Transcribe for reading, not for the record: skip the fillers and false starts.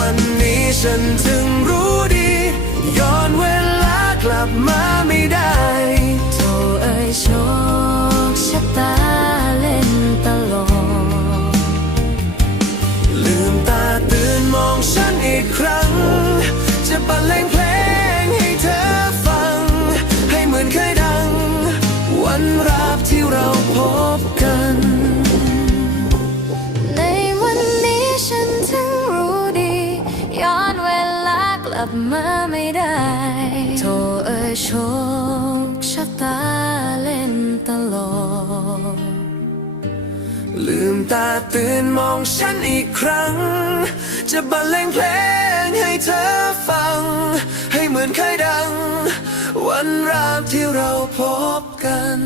วันนี้ฉันถึงรู้ดีย้อนเวลากลับมาไม่ได้โธ่เอ้ยโชคชะตาเล่นตลกลืมตาตื่นมองฉันอีกครั้งจะบรรเลงเพลงให้เธอฟังให้เหมือนเคยดังวันราบที่เราพบกันในวันนี้ฉันถึงรู้ดีย้อนเวลากลับมาไม่ได้โธ่เอ้ยโชคชะตาเล่นตลกลืมตาตื่นมองฉันอีกครั้งจะบรรเลงเพลงให้เธอฟังให้เหมือนเคยดังวันราบที่เราพบกัน